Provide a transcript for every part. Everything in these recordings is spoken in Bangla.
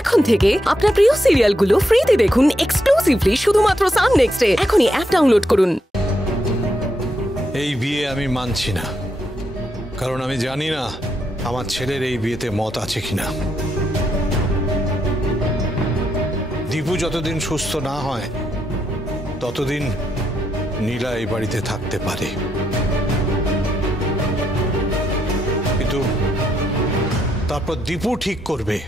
এখন থেকে আপনার প্রিয় সিরিয়ালগুলো ফ্রিতে দেখুন এক্সক্লুসিভলি শুধুমাত্র সান নেক্সটে। এখনই অ্যাপ ডাউনলোড করুন। এই বিয়ে আমি মানছি না, কারণ আমি জানি না আমার ছেলের এই বিয়েতে মত আছে কিনা। দীপু যতদিন সুস্থ না হয় ততদিন নীলা এই বাড়িতে থাকতে পারে, কিন্তু তারপর দীপু ঠিক করবে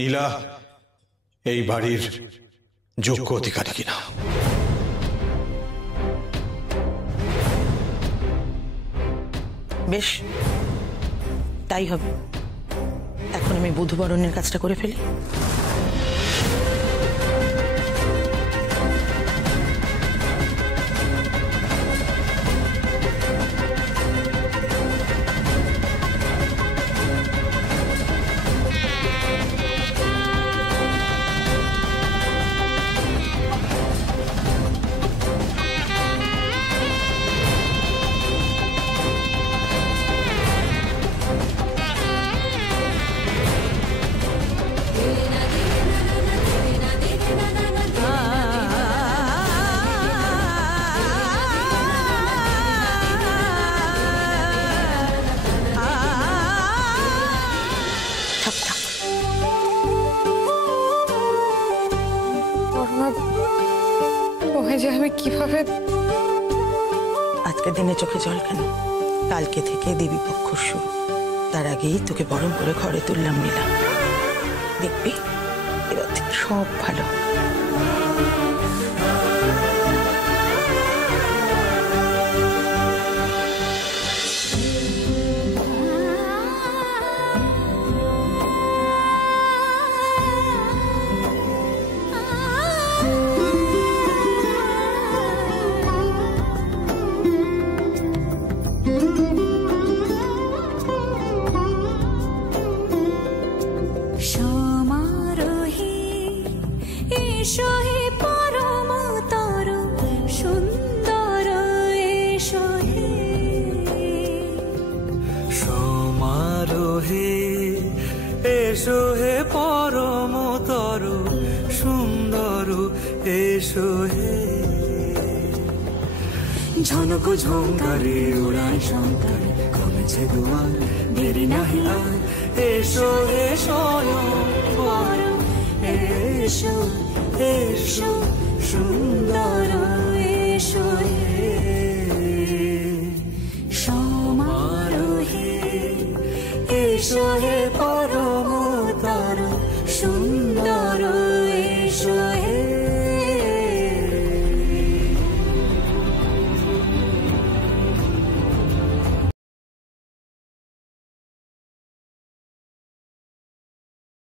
নীলা এই বাড়ির যোগ্য অধিকারী কিনা। বেশ, তাই হবে। এখন আমি বধূবরণের কাজটা করে ফেলি। আমি কিভাবে আজকের দিনে চোখে জল কেন? কালকে থেকে দেবী পক্ষ শুরু, তার আগেই তোকে বরণ করে ঘরে তুললাম নীলা। দেখবি এবার থেকে সব ভালো। এসো হে পরমতর সুন্দর, এসো হে ঝনক ঝঙ্কারে উড়ায় শঙ্কর, কমেছে দুয়ার দেরি নাহি আর। এসো হে স্বয়ংবর, এসো এসো সুন্দর, এসো হে